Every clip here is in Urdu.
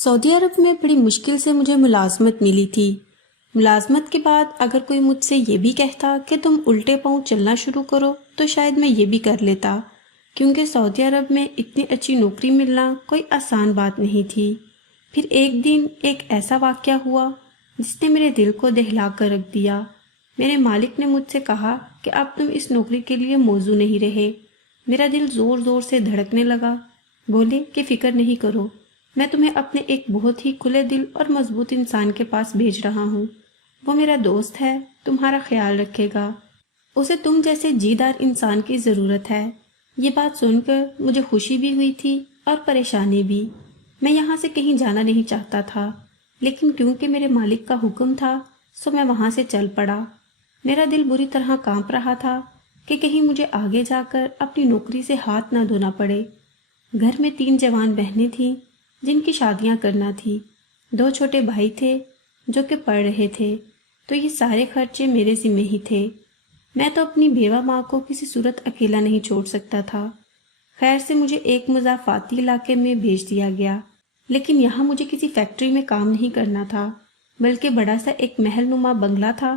سعودی عرب میں بڑی مشکل سے مجھے ملازمت ملی تھی۔ ملازمت کے بعد اگر کوئی مجھ سے یہ بھی کہتا کہ تم الٹے پاؤں چلنا شروع کرو تو شاید میں یہ بھی کر لیتا، کیونکہ سعودی عرب میں اتنی اچھی نوکری ملنا کوئی آسان بات نہیں تھی۔ پھر ایک دن ایک ایسا واقعہ ہوا جس نے میرے دل کو دہلا کر رکھ دیا۔ میرے مالک نے مجھ سے کہا کہ اب تم اس نوکری کے لیے موزوں نہیں رہے۔ میرا دل زور زور سے دھڑکنے لگا۔ بولے کہ فکر نہیں کرو، میں تمہیں اپنے ایک بہت ہی کھلے دل اور مضبوط انسان کے پاس بھیج رہا ہوں۔ وہ میرا دوست ہے، تمہارا خیال رکھے گا، اسے تم جیسے جیدار انسان کی ضرورت ہے۔ یہ بات سن کر مجھے خوشی بھی ہوئی تھی اور پریشانی بھی۔ میں یہاں سے کہیں جانا نہیں چاہتا تھا، لیکن کیونکہ میرے مالک کا حکم تھا سو میں وہاں سے چل پڑا۔ میرا دل بری طرح کانپ رہا تھا کہ کہیں مجھے آگے جا کر اپنی نوکری سے ہاتھ نہ دھونا پڑے۔ گھر میں 3 جوان بہنیں تھیں جن کی شادیاں کرنا تھی، 2 چھوٹے بھائی تھے جو کہ پڑھ رہے تھے، تو یہ سارے خرچے میرے ذمہ ہی تھے۔ میں تو اپنی بیوہ ماں کو کسی صورت اکیلا نہیں چھوڑ سکتا تھا۔ خیر سے مجھے ایک مضافاتی علاقے میں بھیج دیا گیا، لیکن یہاں مجھے کسی فیکٹری میں کام نہیں کرنا تھا، بلکہ بڑا سا ایک محل نما بنگلہ تھا۔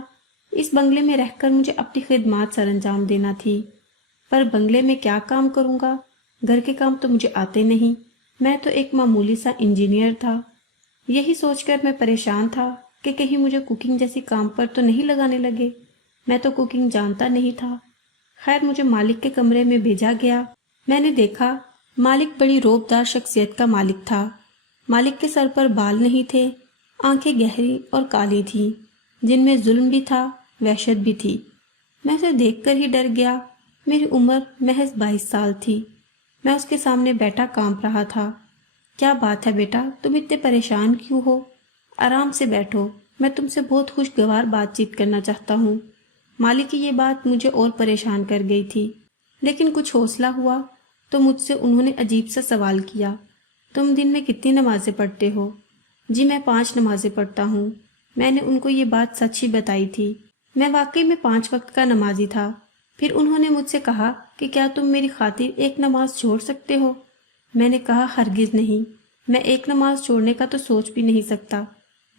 اس بنگلے میں رہ کر مجھے اپنی خدمات سر انجام دینا تھی، پر بنگلے میں کیا کام کروں گا؟ گھر کے کام تو مجھے آتے نہیں، میں تو ایک معمولی سا انجینئر تھا۔ یہی سوچ کر میں پریشان تھا کہ کہیں مجھے کوکنگ جیسی کام پر تو نہیں لگانے لگے، میں تو کوکنگ جانتا نہیں تھا۔ خیر مجھے مالک کے کمرے میں بھیجا گیا۔ میں نے دیکھا مالک بڑی رعبدار شخصیت کا مالک تھا۔ مالک کے سر پر بال نہیں تھے، آنکھیں گہری اور کالی تھیں جن میں ظلم بھی تھا، وحشت بھی تھی۔ میں اسے دیکھ کر ہی ڈر گیا۔ میری عمر محض 22 سال تھی۔ میں اس کے سامنے بیٹھا کانپ رہا تھا۔ کیا بات ہے بیٹا، تم اتنے پریشان کیوں ہو؟ آرام سے بیٹھو، میں تم سے بہت خوشگوار بات چیت کرنا چاہتا ہوں۔ مالک کی یہ بات مجھے اور پریشان کر گئی تھی، لیکن کچھ حوصلہ ہوا تو مجھ سے انہوں نے عجیب سا سوال کیا، تم دن میں کتنی نمازیں پڑھتے ہو؟ جی میں 5 نمازیں پڑھتا ہوں۔ میں نے ان کو یہ بات سچ ہی بتائی تھی، میں واقعی میں 5 وقت کا نمازی تھا۔ پھر انہوں نے مجھ سے کہا کہ کیا تم میری خاطر ایک نماز چھوڑ سکتے ہو؟ میں نے کہا ہرگز نہیں، میں ایک نماز چھوڑنے کا تو سوچ بھی نہیں سکتا۔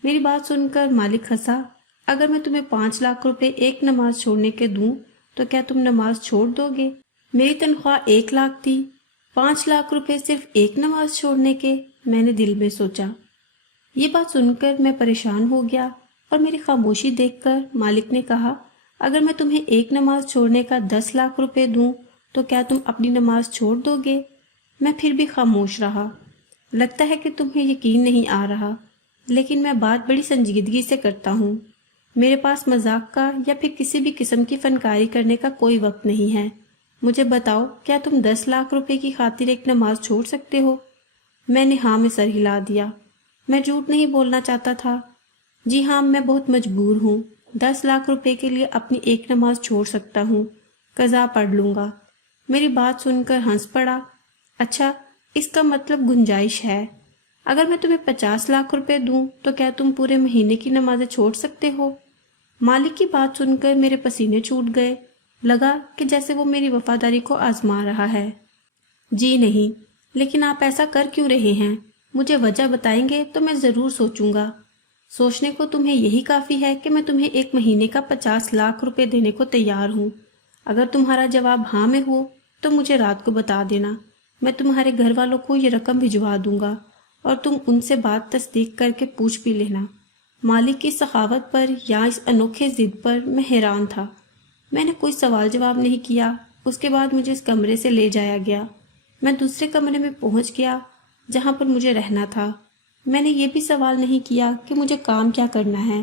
میری بات سن کر مالک ہنسا۔ اگر میں تمہیں 5 لاکھ روپے ایک نماز چھوڑنے کے دوں تو کیا تم نماز چھوڑ دو گے؟ میری تنخواہ 1 لاکھ تھی، 5 لاکھ روپے صرف ایک نماز چھوڑنے کے؟ میں نے دل میں سوچا۔ یہ بات سن کر میں پریشان ہو گیا اور میری خاموشی دیکھ کر مالک نے کہا اگر میں تمہیں ایک نماز چھوڑنے کا 10 لاکھ روپے دوں تو کیا تم اپنی نماز چھوڑ دو گے؟ میں پھر بھی خاموش رہا۔ لگتا ہے کہ تمہیں یقین نہیں آ رہا، لیکن میں بات بڑی سنجیدگی سے کرتا ہوں۔ میرے پاس مذاق کا یا پھر کسی بھی قسم کی فنکاری کرنے کا کوئی وقت نہیں ہے۔ مجھے بتاؤ کیا تم 10 لاکھ روپے کی خاطر ایک نماز چھوڑ سکتے ہو؟ میں نے ہاں میں سر ہلا دیا۔ میں جھوٹ نہیں بولنا چاہتا تھا۔ جی ہاں میں بہت مجبور ہوں، 10 لاکھ روپے کے لیے اپنی ایک نماز چھوڑ سکتا ہوں، قضا پڑھ لوں گا۔ میری بات سن کر ہنس پڑا۔ اچھا، اس کا مطلب گنجائش ہے۔ اگر میں تمہیں 50 لاکھ روپے دوں تو کیا تم پورے مہینے کی نمازیں چھوڑ سکتے ہو؟ مالک کی بات سن کر میرے پسینے چھوٹ گئے، لگا کہ جیسے وہ میری وفاداری کو آزما رہا ہے۔ جی نہیں، لیکن آپ ایسا کر کیوں رہے ہیں؟ مجھے وجہ بتائیں گے تو میں ضرور سوچوں گا۔ سوچنے کو تمہیں یہی کافی ہے کہ میں تمہیں 1 مہینے کا 50 لاکھ روپے دینے کو تیار ہوں۔ اگر تمہارا جواب ہاں میں ہو تو مجھے رات کو بتا دینا، میں تمہارے گھر والوں کو یہ رقم بھجوا دوں گا اور تم ان سے بات تصدیق کر کے پوچھ بھی لینا۔ مالک کی سخاوت پر یا اس انوکھے ضد پر میں حیران تھا۔ میں نے کوئی سوال جواب نہیں کیا۔ اس کے بعد مجھے اس کمرے سے لے جایا گیا۔ میں دوسرے کمرے میں پہنچ گیا جہاں پر مجھے رہنا تھا۔ میں نے یہ بھی سوال نہیں کیا کہ مجھے کام کیا کرنا ہے،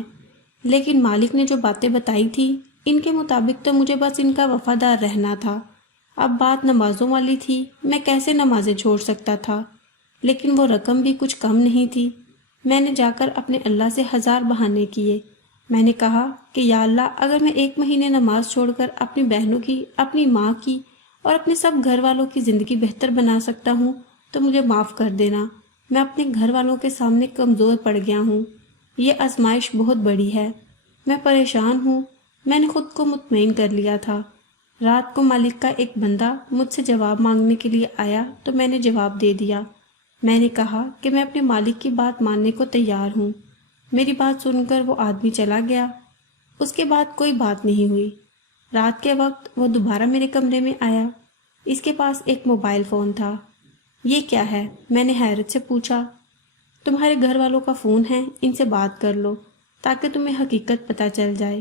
لیکن مالک نے جو باتیں بتائی تھی ان کے مطابق تو مجھے بس ان کا وفادار رہنا تھا۔ اب بات نمازوں والی تھی، میں کیسے نمازیں چھوڑ سکتا تھا؟ لیکن وہ رقم بھی کچھ کم نہیں تھی۔ میں نے جا کر اپنے اللہ سے 1000 بہانے کیے۔ میں نے کہا کہ یا اللہ، اگر میں 1 مہینے نماز چھوڑ کر اپنی بہنوں کی، اپنی ماں کی اور اپنے سب گھر والوں کی زندگی بہتر بنا سکتا ہوں تو مجھے معاف کر دینا۔ میں اپنے گھر والوں کے سامنے کمزور پڑ گیا ہوں، یہ آزمائش بہت بڑی ہے، میں پریشان ہوں۔ میں نے خود کو مطمئن کر لیا تھا۔ رات کو مالک کا ایک بندہ مجھ سے جواب مانگنے کے لیے آیا تو میں نے جواب دے دیا۔ میں نے کہا کہ میں اپنے مالک کی بات ماننے کو تیار ہوں۔ میری بات سن کر وہ آدمی چلا گیا۔ اس کے بعد کوئی بات نہیں ہوئی۔ رات کے وقت وہ دوبارہ میرے کمرے میں آیا۔ اس کے پاس ایک موبائل فون تھا۔ یہ کیا ہے؟ میں نے حیرت سے پوچھا۔ تمہارے گھر والوں کا فون ہے، ان سے بات کر لو تاکہ تمہیں حقیقت پتہ چل جائے۔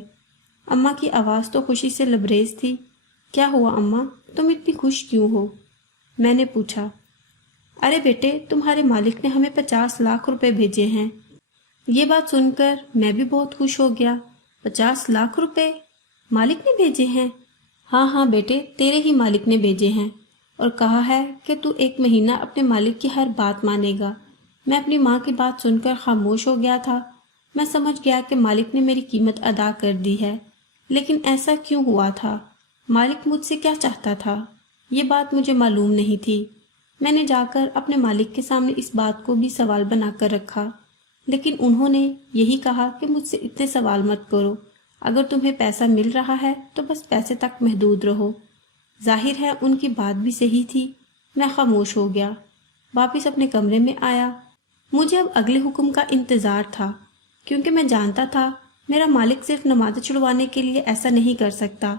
اماں کی آواز تو خوشی سے لبریز تھی۔ کیا ہوا اماں، تم اتنی خوش کیوں ہو؟ میں نے پوچھا۔ ارے بیٹے، تمہارے مالک نے ہمیں 50 لاکھ روپے بھیجے ہیں۔ یہ بات سن کر میں بھی بہت خوش ہو گیا۔ 50 لاکھ روپے مالک نے بھیجے ہیں؟ ہاں ہاں بیٹے، تیرے ہی مالک نے بھیجے ہیں، اور کہا ہے کہ تو 1 مہینہ اپنے مالک کی ہر بات مانے گا۔ میں اپنی ماں کی بات سن کر خاموش ہو گیا تھا۔ میں سمجھ گیا کہ مالک نے میری قیمت ادا کر دی ہے، لیکن ایسا کیوں ہوا تھا؟ مالک مجھ سے کیا چاہتا تھا؟ یہ بات مجھے معلوم نہیں تھی۔ میں نے جا کر اپنے مالک کے سامنے اس بات کو بھی سوال بنا کر رکھا، لیکن انہوں نے یہی کہا کہ مجھ سے اتنے سوال مت کرو، اگر تمہیں پیسہ مل رہا ہے تو بس پیسے تک محدود رہو۔ ظاہر ہے ان کی بات بھی صحیح تھی۔ میں خاموش ہو گیا، واپس اپنے کمرے میں آیا۔ مجھے اب اگلے حکم کا انتظار تھا، کیونکہ میں جانتا تھا میرا مالک صرف نمازیں چھڑوانے کے لیے ایسا نہیں کر سکتا۔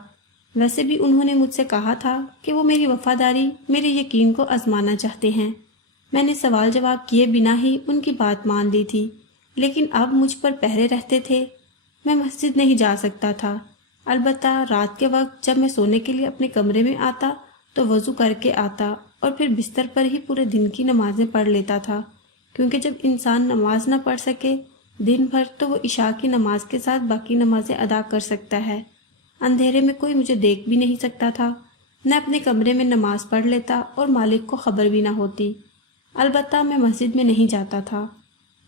ویسے بھی انہوں نے مجھ سے کہا تھا کہ وہ میری وفاداری، میرے یقین کو آزمانا چاہتے ہیں۔ میں نے سوال جواب کیے بنا ہی ان کی بات مان لی تھی، لیکن اب مجھ پر پہرے رہتے تھے۔ میں مسجد نہیں جا سکتا تھا، البتہ رات کے وقت جب میں سونے کے لیے اپنے کمرے میں آتا تو وضو کر کے آتا اور پھر بستر پر ہی پورے دن کی نمازیں پڑھ لیتا تھا، کیونکہ جب انسان نماز نہ پڑھ سکے دن بھر تو وہ عشاء کی نماز کے ساتھ باقی نمازیں ادا کر سکتا ہے۔ اندھیرے میں کوئی مجھے دیکھ بھی نہیں سکتا تھا۔ میں اپنے کمرے میں نماز پڑھ لیتا اور مالک کو خبر بھی نہ ہوتی۔ البتہ میں مسجد میں نہیں جاتا تھا۔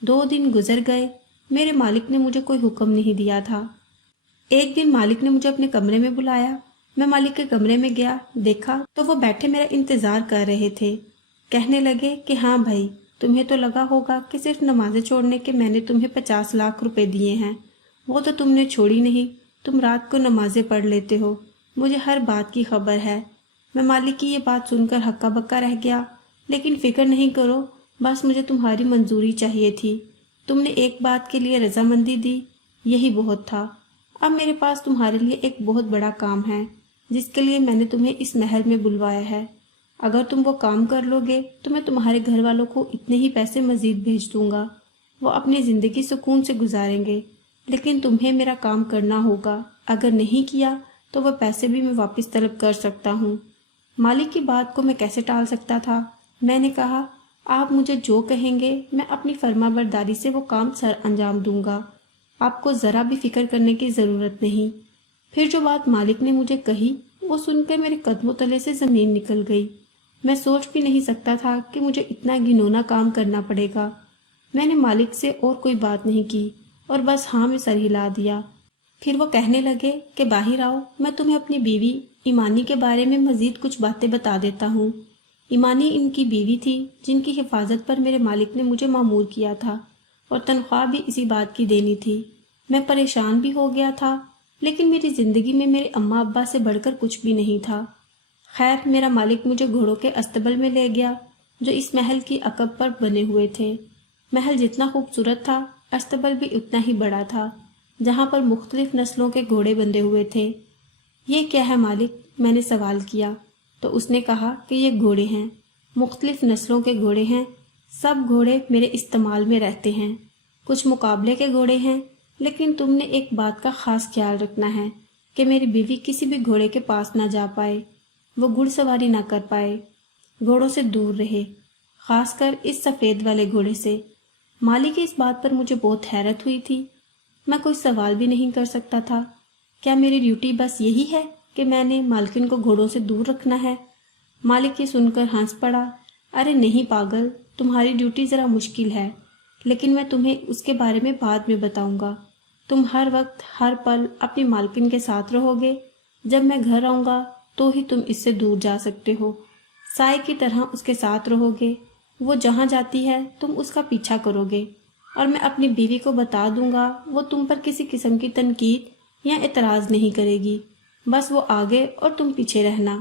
2 دن گزر گئے، میرے مالک نے مجھے کوئی حکم نہیں دیا تھا۔ ایک دن مالک نے مجھے اپنے کمرے میں بلایا۔ میں مالک کے کمرے میں گیا، دیکھا تو وہ بیٹھے میرا انتظار کر رہے تھے۔ کہنے لگے کہ ہاں بھائی، تمہیں تو لگا ہوگا کہ صرف نمازیں چھوڑنے کے میں نے تمہیں 50 لاکھ روپے دیے ہیں، وہ تو تم نے چھوڑی نہیں، تم رات کو نمازیں پڑھ لیتے ہو، مجھے ہر بات کی خبر ہے۔ میں مالک کی یہ بات سن کر ہکا بکا رہ گیا، لیکن فکر نہیں کرو، بس مجھے تمہاری منظوری چاہیے تھی۔ تم نے ایک بات کے لیے رضامندی دی، یہی بہت تھا۔ اب میرے پاس تمہارے لیے ایک بہت بڑا کام ہے، جس کے لیے میں نے تمہیں اس محل میں بلوایا ہے۔ اگر تم وہ کام کر لو گے تو میں تمہارے گھر والوں کو اتنے ہی پیسے مزید بھیج دوں گا، وہ اپنی زندگی سکون سے گزاریں گے، لیکن تمہیں میرا کام کرنا ہوگا۔ اگر نہیں کیا تو وہ پیسے بھی میں واپس طلب کر سکتا ہوں۔ مالک کی بات کو میں کیسے ٹال سکتا تھا؟ میں نے کہا، آپ مجھے جو کہیں گے میں اپنی فرما برداری سے وہ کام سر انجام دوں گا، آپ کو ذرا بھی فکر کرنے کی ضرورت نہیں۔ پھر جو بات مالک نے مجھے کہی وہ سن کر میرے قدموں تلے سے زمین نکل گئی۔ میں سوچ بھی نہیں سکتا تھا کہ مجھے اتنا گھنونا کام کرنا پڑے گا۔ میں نے مالک سے اور کوئی بات نہیں کی اور بس ہاں میں سر ہلا دیا۔ پھر وہ کہنے لگے کہ باہر آؤ، میں تمہیں اپنی بیوی ایمانی کے بارے میں مزید کچھ باتیں بتا دیتا ہوں۔ ایمانی ان کی بیوی تھی جن کی حفاظت پر میرے مالک نے مجھے مامور کیا تھا، اور تنخواہ بھی اسی بات کی دینی تھی۔ میں پریشان بھی ہو گیا تھا، لیکن میری زندگی میں میرے اماں ابا سے بڑھ کر کچھ بھی نہیں تھا۔ خیر، میرا مالک مجھے گھوڑوں کے استبل میں لے گیا جو اس محل کی عقب پر بنے ہوئے تھے۔ محل جتنا خوبصورت تھا، استبل بھی اتنا ہی بڑا تھا، جہاں پر مختلف نسلوں کے گھوڑے بندھے ہوئے تھے۔ یہ کیا ہے مالک؟ میں نے سوال کیا تو اس نے کہا کہ یہ گھوڑے ہیں، مختلف نسلوں کے گھوڑے ہیں، سب گھوڑے میرے استعمال میں رہتے ہیں، کچھ مقابلے کے گھوڑے ہیں، لیکن تم نے ایک بات کا خاص خیال رکھنا ہے کہ میری بیوی کسی بھی گھوڑے کے پاس نہ جا پائے، وہ گھڑ سواری نہ کر پائے، گھوڑوں سے دور رہے، خاص کر اس سفید والے گھوڑے سے۔ مالک کی اس بات پر مجھے بہت حیرت ہوئی تھی۔ میں کوئی سوال بھی نہیں کر سکتا تھا۔ کیا میری ڈیوٹی بس یہی ہے کہ میں نے مالکن کو گھوڑوں سے دور رکھنا ہے؟ مالک یہ سن کر ہنس پڑا۔ ارے نہیں پاگل، تمہاری ڈیوٹی ذرا مشکل ہے، لیکن میں تمہیں اس کے بارے میں بعد میں بتاؤں گا۔ تم ہر وقت ہر پل اپنی مالکن کے ساتھ رہو گے، جب میں گھر آؤں گا تو ہی تم اس سے دور جا سکتے ہو، سائے کی طرح اس کے ساتھ رہو گے، وہ جہاں جاتی ہے تم اس کا پیچھا کرو گے، اور میں اپنی بیوی کو بتا دوں گا وہ تم پر کسی قسم کی تنقید یا اعتراض نہیں کرے گی، بس وہ آگے اور تم پیچھے رہنا،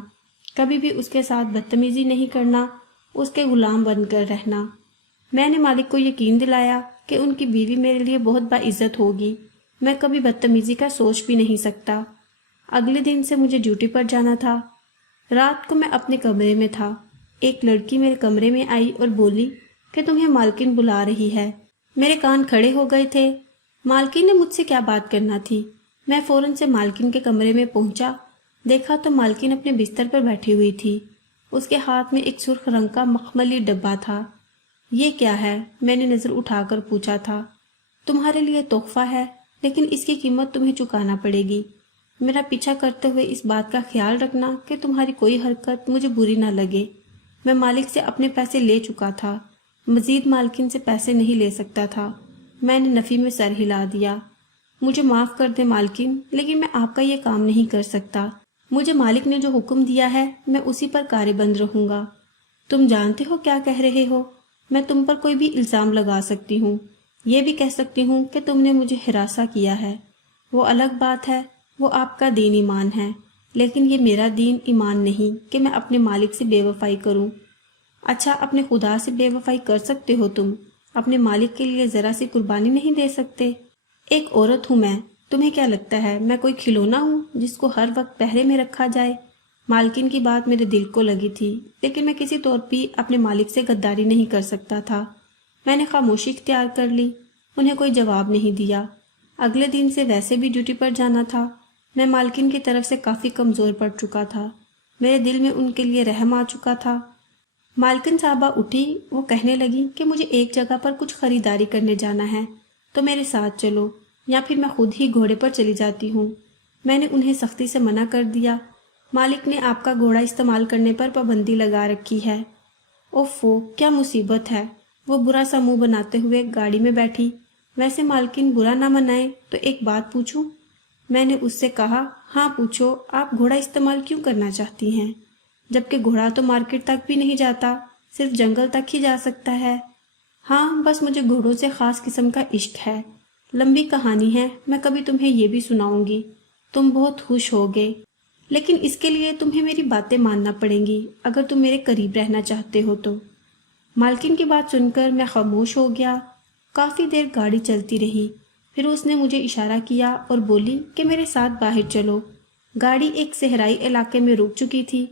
کبھی بھی اس کے ساتھ بدتمیزی نہیں کرنا، اس کے غلام بن کر رہنا۔ میں نے مالک کو یقین دلایا کہ ان کی بیوی میرے لیے بہت باعزت ہوگی، میں کبھی بدتمیزی کا سوچ بھی نہیں سکتا۔ اگلے دن سے مجھے ڈیوٹی پر جانا تھا۔ رات کو میں اپنے کمرے میں تھا، ایک لڑکی میرے کمرے میں آئی اور بولی کہ تمہیں مالکن بلا رہی ہے۔ میرے کان کھڑے ہو گئے تھے۔ مالکن نے مجھ سے کیا بات کرنا تھی؟ میں فوراً سے مالکن کے کمرے میں پہنچا، دیکھا تو مالکن اپنے بستر پر بیٹھی ہوئی تھی۔ اس کے ہاتھ میں ایک سرخ رنگ کا مخملی ڈبہ تھا۔ یہ کیا ہے؟ میں نے نظر اٹھا کر پوچھا تھا۔ تمہارے لیے تحفہ ہے، لیکن اس کی قیمت تمہیں چکانا پڑے گی۔ میرا پیچھا کرتے ہوئے اس بات کا خیال رکھنا کہ تمہاری کوئی حرکت مجھے بری نہ لگے۔ میں مالک سے اپنے پیسے لے چکا تھا، مزید مالکن سے پیسے نہیں لے سکتا تھا۔ میں نے نفی میں سر ہلا دیا۔ مجھے معاف کر دے مالکن، لیکن میں آپ کا یہ کام نہیں کر سکتا۔ مجھے مالک نے جو حکم دیا ہے میں اسی پر کارے بند رہوں گا۔ تم جانتے ہو کیا کہہ رہے ہو؟ میں تم پر کوئی بھی الزام لگا سکتی ہوں، یہ بھی کہہ سکتی ہوں کہ تم نے مجھے ہراساں کیا ہے۔ وہ الگ بات ہے، وہ آپ کا دین ایمان ہے، لیکن یہ میرا دین ایمان نہیں کہ میں اپنے مالک سے بے وفائی کروں۔ اچھا، اپنے خدا سے بے وفائی کر سکتے ہو تم، اپنے مالک کے لیے ذرا سی قربانی نہیں دے سکتے؟ ایک عورت ہوں میں، تمہیں کیا لگتا ہے میں کوئی کھلونا ہوں جس کو ہر وقت پہرے میں رکھا جائے؟ مالکن کی بات میرے دل کو لگی تھی، لیکن میں کسی طور بھی اپنے مالک سے غداری نہیں کر سکتا تھا۔ میں نے خاموشی اختیار کر لی، انہیں کوئی جواب نہیں دیا۔ اگلے دن سے ویسے بھی ڈیوٹی پر جانا تھا۔ میں مالکن کی طرف سے کافی کمزور پڑ چکا تھا، میرے دل میں ان کے لیے رحم آ چکا تھا۔ مالکن صاحبہ اٹھی، وہ کہنے لگی کہ مجھے ایک جگہ پر کچھ خریداری کرنے جانا ہے، تو میرے ساتھ چلو، یا پھر میں خود ہی گھوڑے پر چلی جاتی ہوں۔ میں نے انہیں سختی سے منع کر دیا۔ مالک نے آپ کا گھوڑا استعمال کرنے پر پابندی لگا رکھی ہے۔ اوفو، کیا مصیبت ہے! وہ برا سا منہ بناتے ہوئے گاڑی میں بیٹھی۔ ویسے مالکن برا نہ منائے تو ایک بات پوچھوں؟ میں نے اس سے کہا، ہاں پوچھو، آپ گھوڑا استعمال کیوں کرنا چاہتی ہیں؟ جبکہ گھوڑا تو مارکیٹ تک بھی نہیں جاتا، صرف جنگل تک ہی جا سکتا ہے۔ ہاں، بس مجھے گھوڑوں سے خاص قسم کا عشق ہے۔ لمبی کہانی ہے، میں کبھی تمہیں یہ بھی سناؤں گی، تم بہت خوش ہوگے، لیکن اس کے لیے تمہیں میری باتیں ماننا پڑیں گی اگر تم میرے قریب رہنا چاہتے ہو تو۔ مالکن کی بات سن کر میں خاموش ہو گیا۔ کافی دیر گاڑی چلتی رہی، پھر اس نے مجھے اشارہ کیا اور بولی کہ میرے ساتھ باہر چلو۔ گاڑی ایک صحرائی علاقے میں رک چکی تھی۔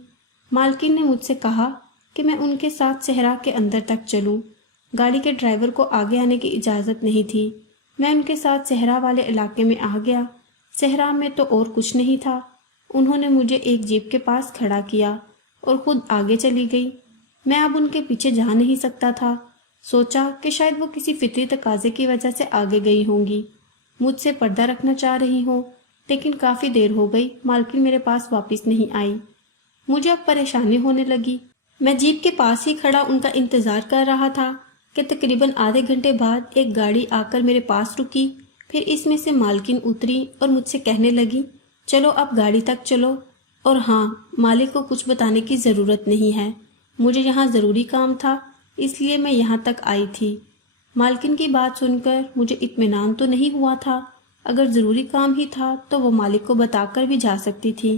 مالکن نے مجھ سے کہا کہ میں ان کے ساتھ صحرا کے اندر تک چلوں۔ گاڑی کے ڈرائیور کو آگے آنے کی اجازت نہیں تھی۔ میں ان کے ساتھ صحرا والے علاقے میں آ گیا۔ صحرا میں تو اور کچھ نہیں تھا۔ انہوں نے مجھے ایک جیپ کے پاس کھڑا کیا اور خود آگے چلی گئی۔ میں اب ان کے پیچھے جا نہیں سکتا تھا۔ سوچا کہ شاید وہ کسی فطری تقاضے کی وجہ سے آگے گئی ہوں گی، مجھ سے پردہ رکھنا چاہ رہی ہوں، لیکن کافی دیر ہو گئی، مالکن میرے پاس واپس نہیں آئی۔ مجھے اب پریشانی ہونے لگی۔ میں جیپ کے پاس ہی کھڑا ان کا انتظار کر رہا تھا کہ تقریباً آدھے گھنٹے بعد ایک گاڑی آ کر میرے پاس رکی۔ پھر اس میں سے مالکن اتری اور مجھ سے کہنے لگی، چلو اب گاڑی تک چلو، اور ہاں، مالک کو کچھ بتانے کی ضرورت نہیں ہے، مجھے یہاں ضروری کام تھا، اس لیے میں یہاں تک آئی تھی۔ مالکن کی بات سن کر مجھے اطمینان تو نہیں ہوا تھا، اگر ضروری کام ہی تھا تو وہ مالک کو بتا کر بھی جا سکتی تھی۔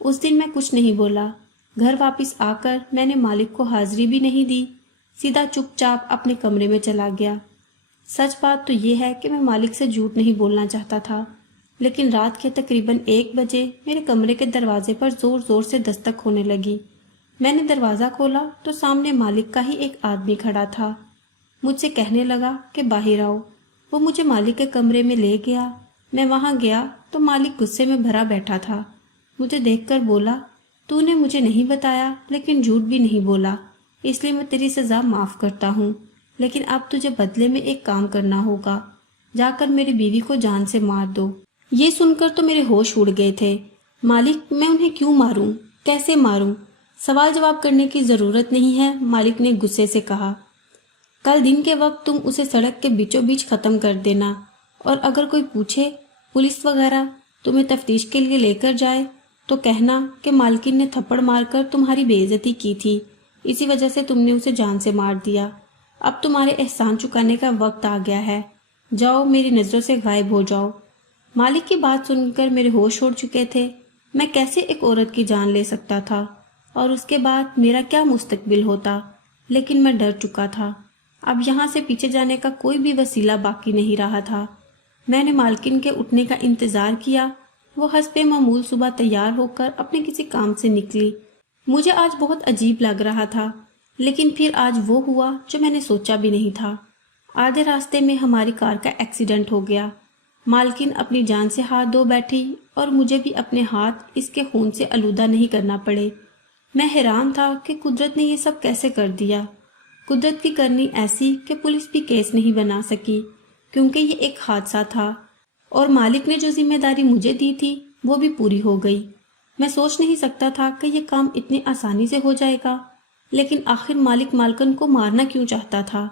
اس دن میں کچھ نہیں بولا۔ گھر واپس آ کر میں نے مالک کو حاضری بھی نہیں دی، سیدھا چپ چاپ اپنے کمرے میں چلا گیا۔ سچ بات تو یہ ہے کہ میں مالک سے جھوٹ نہیں بولنا چاہتا تھا، لیکن رات کے تقریباً 1 بجے میرے کمرے کے دروازے پر زور زور سے دستک ہونے لگی۔ میں نے دروازہ کھولا تو سامنے مالک کا ہی ایک آدمی کھڑا تھا۔ مجھ سے کہنے لگا کہ باہر آؤ۔ وہ مجھے مالک کے کمرے میں لے گیا۔ میں وہاں گیا تو مالک غصے میں بھرا بیٹھا تھا۔ مجھے دیکھ کر بولا، تو نے مجھے نہیں بتایا لیکن جھوٹ بھی نہیں بولا، اس لیے میں تیری سزا معاف کرتا ہوں، لیکن اب تجھے بدلے میں ایک کام کرنا ہوگا، جا کر میری بیوی کو جان سے مار دو۔ یہ سن کر تو میرے ہوش اڑ گئے تھے۔ مالک، میں انہیں کیوں ماروں؟ کیسے ماروں؟ سوال جواب کرنے کی ضرورت نہیں ہے، مالک نے غصے سے کہا۔ کل دن کے وقت تم اسے سڑک کے بیچوں بیچ ختم کر دینا، اور اگر کوئی پوچھے، پولیس وغیرہ تمہیں تفتیش کے لیے لے کر جائے، تو کہنا کہ مالکن نے تھپڑ مار کر تمہاری بے عزتی کی تھی، اسی وجہ سے تم نے اسے جان سے مار دیا۔ اب تمہارے احسان چکانے کا وقت آ گیا ہے، جاؤ میری نظروں سے غائب ہو جاؤ۔ مالک کی بات سن کر میرے ہوش اڑ چکے تھے۔ میں کیسے ایک عورت کی جان لے سکتا تھا، اور اس کے بعد میرا کیا مستقبل ہوتا؟ لیکن میں ڈر چکا تھا۔ اب یہاں سے پیچھے جانے کا کوئی بھی وسیلہ باقی نہیں رہا تھا۔ میں نے مالکن کے اٹھنے کا انتظار کیا۔ وہ حسب معمول صبح تیار ہو کر اپنے کسی کام سے نکلی۔ مجھے آج بہت عجیب لگ رہا تھا، لیکن پھر آج وہ ہوا جو میں نے سوچا بھی نہیں تھا۔ آدھے راستے میں ہماری کار کا ایکسیڈنٹ ہو گیا۔ مالکن اپنی جان سے ہاتھ دھو بیٹھی اور مجھے بھی اپنے ہاتھ اس کے خون سے آلودہ نہیں کرنا پڑے۔ میں حیران تھا کہ قدرت نے یہ سب کیسے کر دیا۔ قدرت کی کرنی ایسی کہ پولیس بھی کیس نہیں بنا سکی، کیونکہ یہ ایک حادثہ تھا، اور مالک نے جو ذمہ داری مجھے دی تھی وہ بھی پوری ہو گئی۔ میں سوچ نہیں سکتا تھا کہ یہ کام اتنی آسانی سے ہو جائے گا، لیکن آخر مالک مالکن کو مارنا کیوں چاہتا تھا،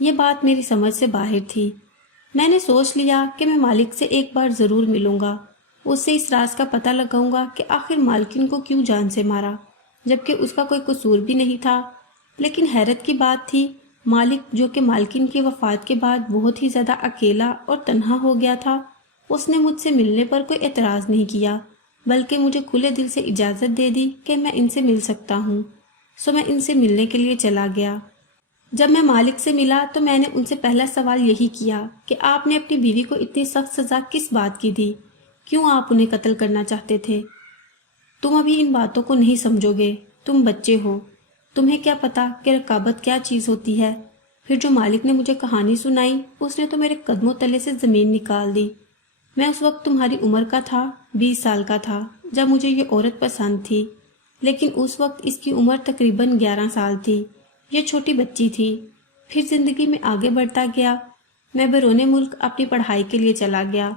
یہ بات میری سمجھ سے باہر تھی۔ میں نے سوچ لیا کہ میں مالک سے ایک بار ضرور ملوں گا، اس سے اس راز کا پتہ لگاؤں گا کہ آخر مالکن کو کیوں جان سے مارا، جبکہ اس کا کوئی قصور بھی نہیں تھا۔ لیکن حیرت کی بات تھی، مالک جو کہ مالکن کی وفات کے بعد بہت ہی زیادہ اکیلا اور تنہا ہو گیا تھا، اس نے مجھ سے ملنے پر کوئی اعتراض نہیں کیا، بلکہ مجھے کھلے دل سے اجازت دے دی کہ میں ان سے مل سکتا ہوں۔ سو میں ان سے ملنے کے لیے چلا گیا۔ جب میں مالک سے ملا تو میں نے ان سے پہلا سوال یہی کیا کہ آپ نے اپنی بیوی کو اتنی سخت سزا کس بات کی دی؟ کیوں آپ انہیں قتل کرنا چاہتے تھے؟ تم ابھی ان باتوں کو نہیں سمجھو گے، تم بچے ہو، تمہیں کیا پتا کہ رقابت کیا چیز ہوتی ہے۔ پھر جو مالک نے مجھے کہانی سنائی، اس نے تو میرے قدموں تلے سے زمین نکال دی۔ میں اس وقت تمہاری عمر کا تھا، 20 سال کا تھا، جب مجھے یہ عورت پسند تھی، لیکن اس وقت اس کی عمر تقریباً 11 سال تھی۔ یہ چھوٹی بچی تھی۔ پھر زندگی میں آگے بڑھتا گیا۔ میں بیرون ملک اپنی پڑھائی کے لیے چلا گیا۔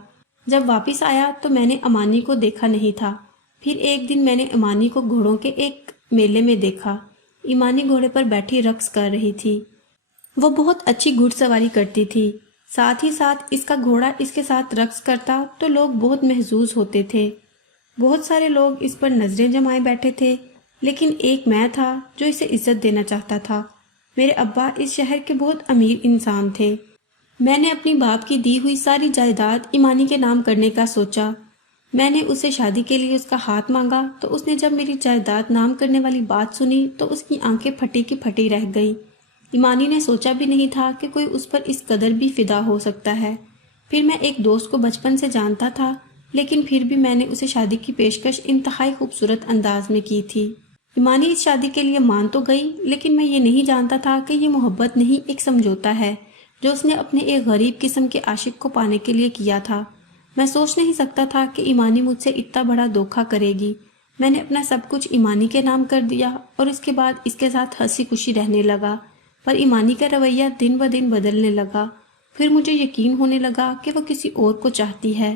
جب واپس آیا تو میں نے امانی کو دیکھا نہیں تھا۔ پھر ایک دن میں نے امانی کو گھوڑوں کے ایک میلے میں دیکھا۔ امانی گھوڑے پر بیٹھی رقص کر رہی تھی۔ وہ بہت اچھی گھڑ سواری کرتی تھی، ساتھ ہی ساتھ اس کا گھوڑا اس کے ساتھ رقص کرتا تو لوگ بہت محظوظ ہوتے تھے۔ بہت سارے لوگ اس پر نظریں جمائے بیٹھے تھے، لیکن ایک میں تھا جو اسے عزت دینا چاہتا تھا۔ میرے ابا اس شہر کے بہت امیر انسان تھے۔ میں نے اپنی باپ کی دی ہوئی ساری جائیداد ایمانی کے نام کرنے کا سوچا۔ میں نے اسے شادی کے لیے اس کا ہاتھ مانگا تو اس نے جب میری جائیداد نام کرنے والی بات سنی تو اس کی آنکھیں پھٹی کی پھٹی رہ گئی۔ ایمانی نے سوچا بھی نہیں تھا کہ کوئی اس پر اس قدر بھی فدا ہو سکتا ہے۔ پھر میں ایک دوست کو بچپن سے جانتا تھا، لیکن پھر بھی میں نے اسے شادی کی پیشکش انتہائی خوبصورت انداز میں کی تھی۔ ایمانی اس شادی کے لیے مان تو گئی، لیکن میں یہ نہیں جانتا تھا کہ یہ محبت نہیں، ایک سمجھوتا ہے جو اس نے اپنے ایک غریب قسم کے عاشق کو پانے کے لیے کیا تھا۔ میں سوچ نہیں سکتا تھا کہ ایمانی مجھ سے اتنا بڑا دھوکہ کرے گی۔ میں نے اپنا سب کچھ ایمانی کے نام کر دیا اور اس کے بعد اس کے ساتھ ہنسی خوشی رہنے لگا، پر ایمانی کا رویہ دن بہ دن بدلنے لگا۔ پھر مجھے یقین ہونے لگا کہ وہ کسی اور کو چاہتی ہے۔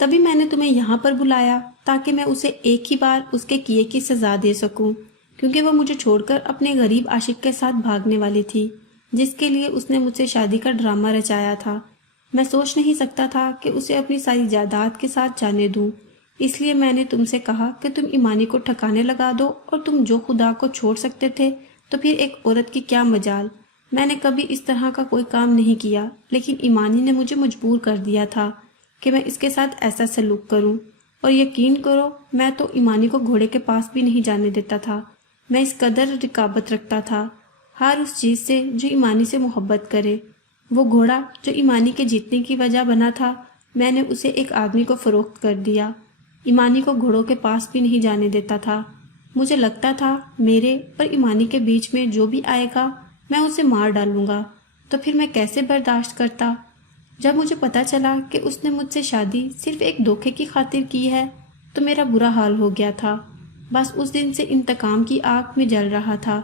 تبھی میں نے تمہیں یہاں پر بلایا تاکہ میں اسے ایک ہی بار اس کے کیے کی سزا دے سکوں، کیونکہ وہ مجھے چھوڑ کر اپنے غریب عاشق کے ساتھ بھاگنے والی تھی، جس کے لیے اس نے مجھ سے شادی کا ڈرامہ رچایا تھا۔ میں سوچ نہیں سکتا تھا کہ اسے اپنی ساری جائیداد کے ساتھ جانے دوں، اس لیے میں نے تم سے کہا کہ تم ایمانی کو ٹھکانے لگا دو، اور تم جو خدا کو چھوڑ سکتے تھے تو پھر ایک عورت کی کیا مجال۔ میں نے کبھی اس طرح کا کوئی کام نہیں کیا، لیکن ایمانی نے مجھے مجبور کر دیا تھا کہ میں اس کے ساتھ ایسا سلوک کروں، اور یقین کرو میں تو ایمانی کو گھوڑے کے پاس بھی نہیں جانے دیتا تھا۔ میں اس قدر رقابت رکھتا تھا ہر اس چیز سے جو ایمانی سے محبت کرے۔ وہ گھوڑا جو ایمانی کے جیتنے کی وجہ بنا تھا، میں نے اسے ایک آدمی کو فروخت کر دیا۔ ایمانی کو گھوڑوں کے پاس بھی نہیں جانے دیتا تھا۔ مجھے لگتا تھا میرے اور ایمانی کے بیچ میں جو بھی آئے گا میں اسے مار ڈالوں گا، تو پھر میں کیسے برداشت کرتا۔ جب مجھے پتا چلا کہ اس نے مجھ سے شادی صرف ایک دھوکے کی خاطر کی ہے تو میرا برا حال ہو گیا تھا۔ بس اس دن سے انتقام کی آگ میں جل رہا تھا۔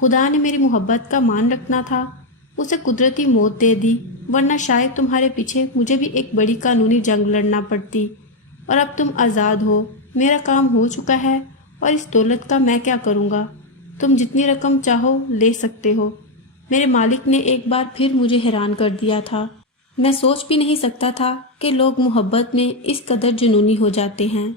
خدا نے میری محبت کا مان رکھنا تھا، اسے قدرتی موت دے دی، ورنہ شاید تمہارے پیچھے مجھے بھی ایک بڑی قانونی جنگ لڑنا پڑتی۔ اور اب تم آزاد ہو، میرا کام ہو چکا ہے، اور اس دولت کا میں کیا کروں گا؟ تم جتنی رقم چاہو لے سکتے ہو۔ میرے مالک نے ایک بار پھر مجھے حیران کر دیا تھا۔ میں سوچ بھی نہیں سکتا تھا کہ لوگ محبت میں اس قدر جنونی ہو جاتے ہیں۔